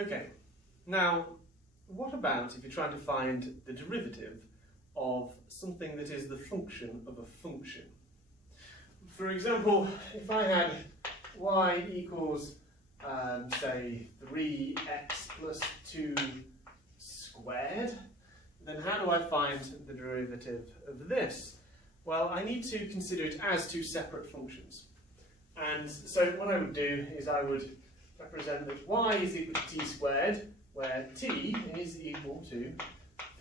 Okay, now what about if you're trying to find the derivative of something that is the function of a function? For example, if I had y equals, say, 3x plus 2 squared, then how do I find the derivative of this? Well, I need to consider it as two separate functions. And so what I would do is I would represent that y is equal to t squared, where t is equal to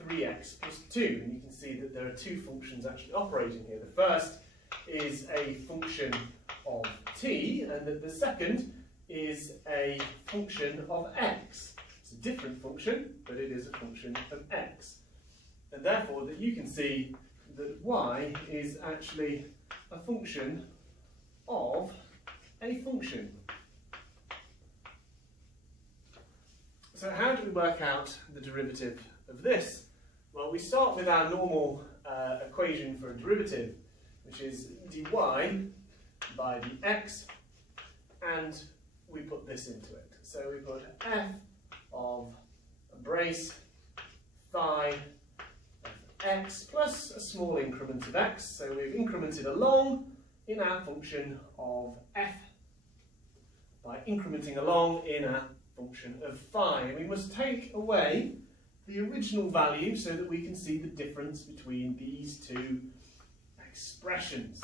3x plus 2. And you can see that there are two functions actually operating here. The first is a function of t, and that the second is a function of x. It's a different function, but it is a function of x. And therefore, that you can see that y is actually a function of a function. So how do we work out the derivative of this? Well, we start with our normal equation for a derivative, which is dy by dx, and we put this into it. So we put f of a brace phi of x plus a small increment of x. So we've incremented along in our function of f by incrementing along in our function of phi. And we must take away the original value so that we can see the difference between these two expressions.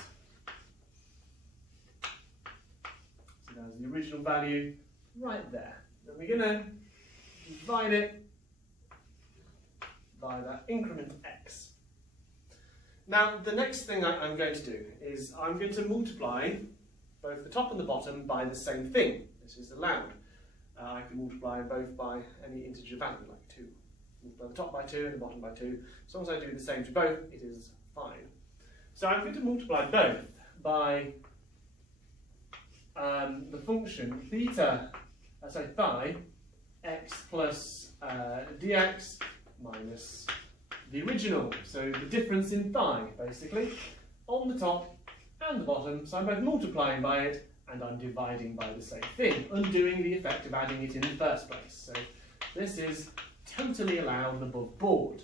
So there's the original value right there. And we're going to divide it by that increment x. Now, the next thing I'm going to do is I'm going to multiply both the top and the bottom by the same thing. This is allowed. I can multiply both by any integer value, like 2. Multiply the top by 2 and the bottom by 2. As long as I do the same to both, it is fine. So I'm going to multiply both by the function phi x plus dx minus the original. So the difference in phi, basically, on the top and the bottom. So I'm both multiplying by it and I'm dividing by the same thing, undoing the effect of adding it in the first place. So this is totally allowed and above board.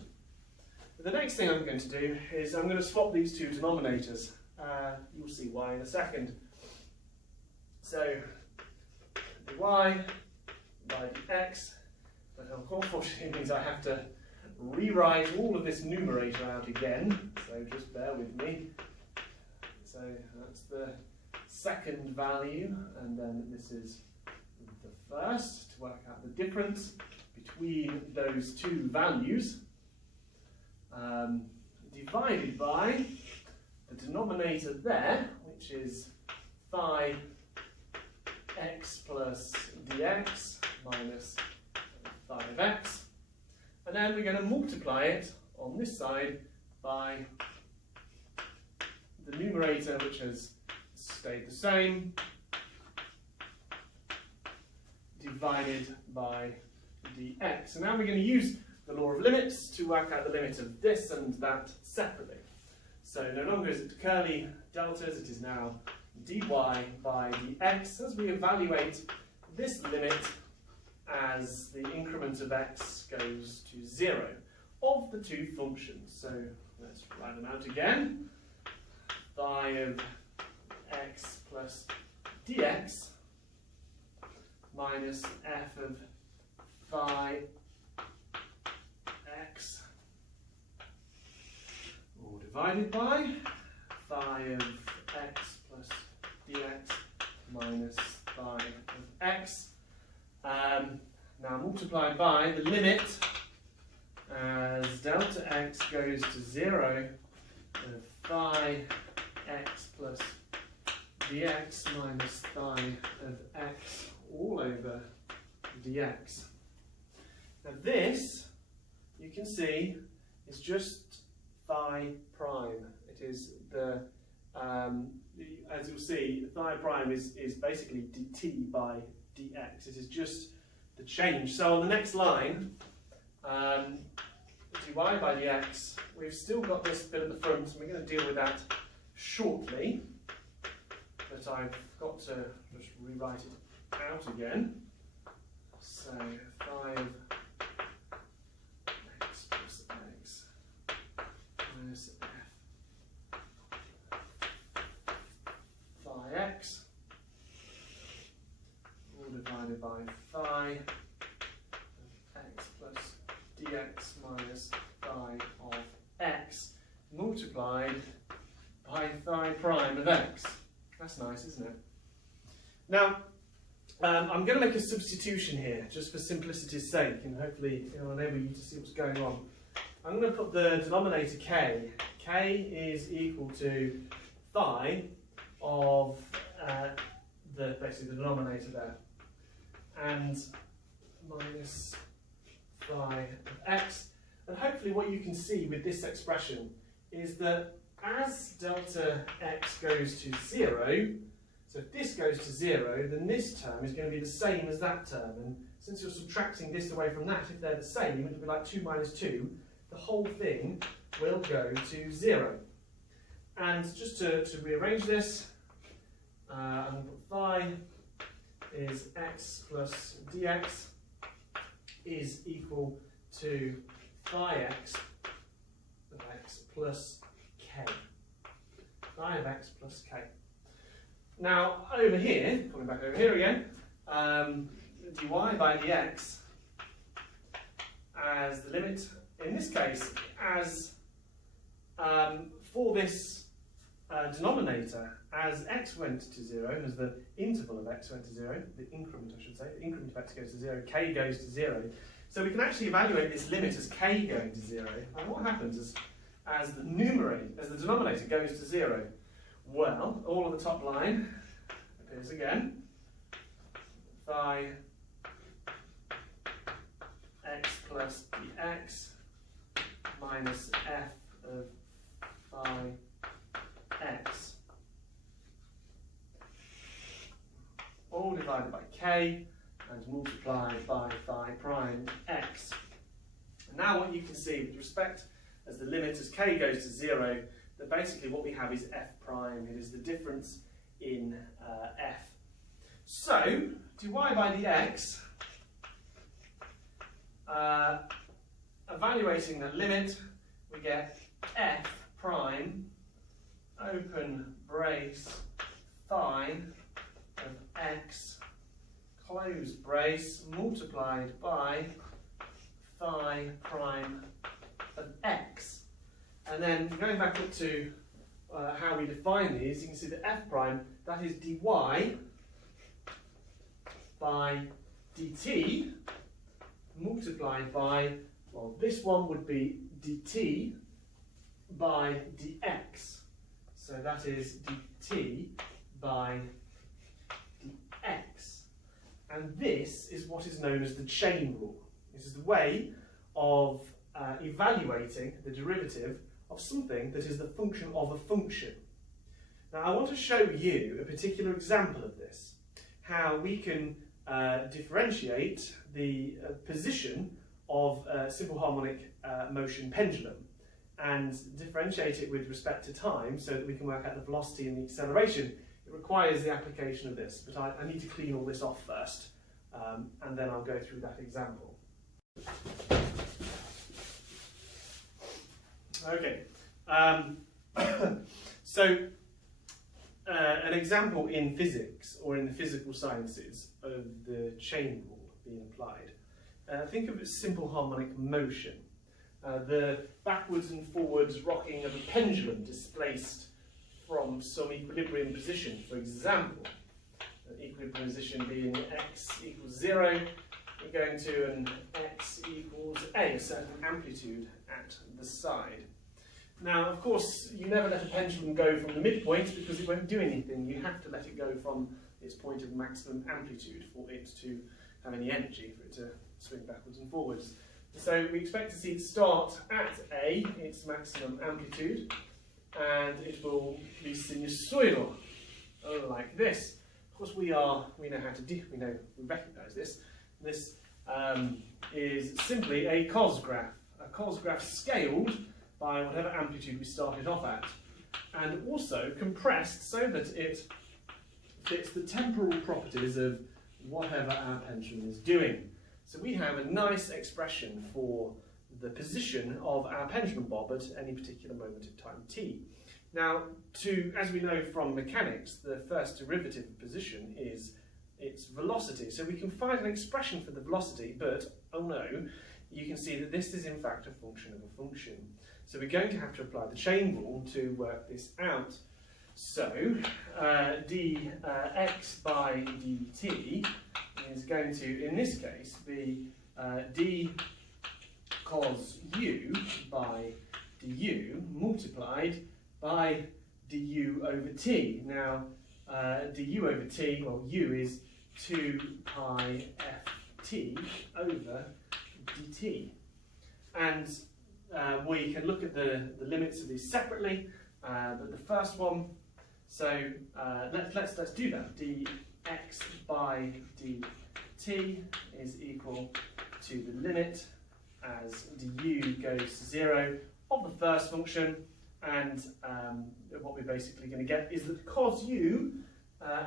The next thing I'm going to do is I'm going to swap these two denominators. You'll see why in a second. So dy by dx, but unfortunately it means I have to rewrite all of this numerator out again, so just bear with me. So that's the second value, and then this is the first, to work out the difference between those two values, divided by the denominator there, which is phi x plus dx minus phi of x, and then we're going to multiply it on this side by the numerator, which has stayed the same, divided by dx. And now we're going to use the law of limits to work out the limit of this and that separately. So no longer is it curly deltas, it is now dy by dx, as we evaluate this limit as the increment of x goes to 0 of the two functions. So let's write them out again. Phi of x plus dx minus f of phi x, all divided by phi of x plus dx minus phi of x. Now multiplied by the limit as delta x goes to 0 of phi x plus dx minus phi of x all over dx. Now this, you can see, is just phi prime. It is the, as you'll see, phi prime is basically dt by dx. It is just the change. So on the next line, dy by dx, we've still got this bit at the front, and we're going to deal with that shortly. But I've got to just rewrite it out again. So 5x plus x minus f phi x, all divided by phi of x plus dx minus phi of x multiplied by phi prime of x. That's nice, isn't it? Now, I'm going to make a substitution here, just for simplicity's sake, and hopefully it'll enable you to see what's going on. I'm going to put the denominator k. K is equal to phi of basically the denominator there, and minus phi of x. And hopefully what you can see with this expression is that as delta x goes to 0, so if this goes to 0, then this term is going to be the same as that term. And since you're subtracting this away from that, if they're the same, it'll be like 2 minus 2, the whole thing will go to 0. And just to rearrange this, I'm going to put phi is x plus dx is equal to phi x of x plus k. Phi of x plus k. Now, over here, coming back over here again, dy by dx as the limit, in this case, as for this denominator, as x went to 0, as the interval of x went to 0, the increment I should say, the increment of x goes to 0, k goes to 0. So we can actually evaluate this limit as k going to 0. And what happens is, as the denominator goes to 0, well, all of the top line appears again. Phi x plus dx minus f of phi x, all divided by k and multiplied by phi prime x. And now what you can see with respect as the limit as k goes to 0, that basically what we have is f prime. It is the difference in f. So, dy by dx, evaluating the limit, we get f prime, open brace, phi of x, close brace, multiplied by phi prime of x. And then going back up to how we define these, you can see that f prime, that is dy by dt multiplied by, well, this one would be dt by dx. So that is dt by dx. And this is what is known as the chain rule. This is the way of evaluating the derivative of something that is the function of a function. Now I want to show you a particular example of this, how we can differentiate the position of a simple harmonic motion pendulum and differentiate it with respect to time so that we can work out the velocity and the acceleration. It requires the application of this, but I need to clean all this off first, and then I'll go through that example. Okay, so an example in physics or in the physical sciences of the chain rule being applied. Think of it as simple harmonic motion. The backwards and forwards rocking of a pendulum displaced from some equilibrium position. For example, an equilibrium position being x equals 0, we're going to an x equals a certain amplitude at the side. Now, of course, you never let a pendulum go from the midpoint because it won't do anything. You have to let it go from its point of maximum amplitude for it to have any energy, for it to swing backwards and forwards. So we expect to see it start at A, its maximum amplitude, and it will be sinusoidal, like this. Of course, we know how to do. We recognise this. This is simply a cos graph. A cos graph scaled by whatever amplitude we started off at, and also compressed so that it fits the temporal properties of whatever our pendulum is doing. So we have a nice expression for the position of our pendulum bob at any particular moment of time t. Now, as we know from mechanics, the first derivative of position is its velocity. So we can find an expression for the velocity, but, oh no, you can see that this is in fact a function of a function. So we're going to have to apply the chain rule to work this out. So dx by dt is going to, in this case, be d cos u by du multiplied by du over t. Now, du over t, well, u is 2 pi ft over dt. And we can look at the limits of these separately, but the first one, so let's do that. dx by dt is equal to the limit as du goes to 0 of the first function, and what we're basically going to get is that cos u,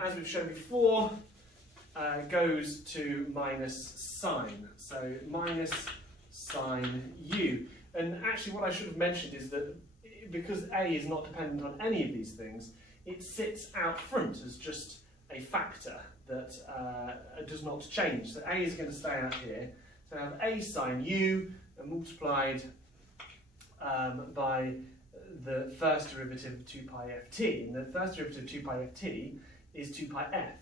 as we've shown before, goes to minus sine. So minus sine u. And actually what I should have mentioned is that because a is not dependent on any of these things, it sits out front as just a factor that does not change. So a is going to stay out here. So I have a sine u multiplied by the first derivative of 2 pi ft. And the first derivative of 2 pi ft is 2 pi f.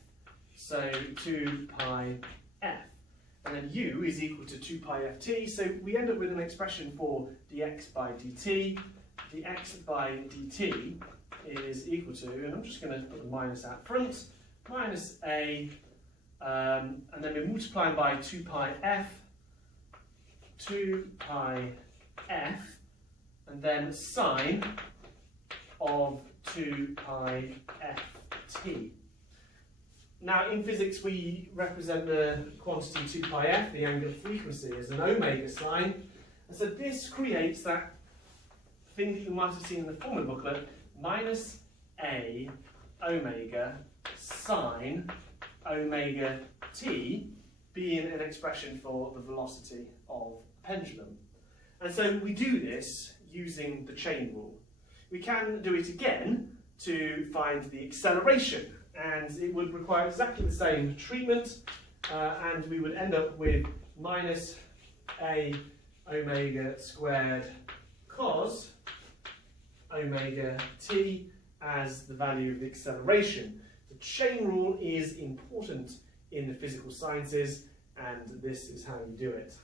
So 2 pi f. And then u is equal to 2 pi ft. So we end up with an expression for dx by dt. dx by dt is equal to, and I'm just going to put the minus out front, minus a, and then we're multiplying by 2 pi f, 2 pi f, and then sine of 2 pi ft. Now, in physics, we represent the quantity 2 pi f, the angular frequency, as an omega sign. And so this creates that thing that you might have seen in the formula booklet, minus a omega sine omega t, being an expression for the velocity of a pendulum. And so we do this using the chain rule. We can do it again to find the acceleration, and it would require exactly the same treatment, and we would end up with minus a omega squared cos omega t as the value of the acceleration. The chain rule is important in the physical sciences, and this is how you do it.